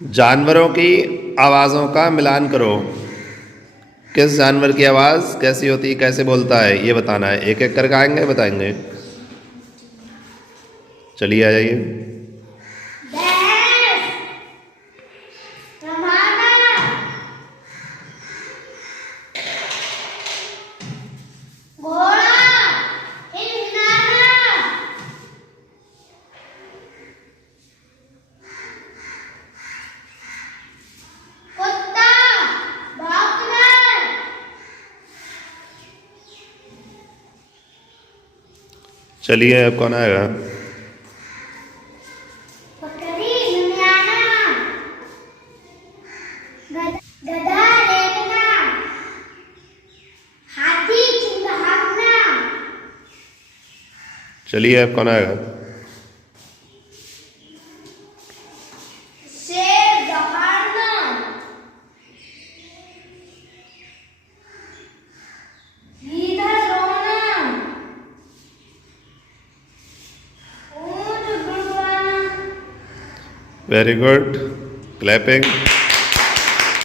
जानवरों की आवाज़ों का मिलान करो। किस जानवर की आवाज़ कैसी होती है, कैसे बोलता है, ये बताना है। एक एक करके आएंगे, बताएंगे। चलिए आ जाइए। चलिए अब कौन आएगा? गधा देखना, हाथी चिंघाड़ना। चलिए अब कौन आएगा? शेर दहाड़ना, गीदड़ रोना, ऊंट गुड़गुड़ाना। Very good, clapping.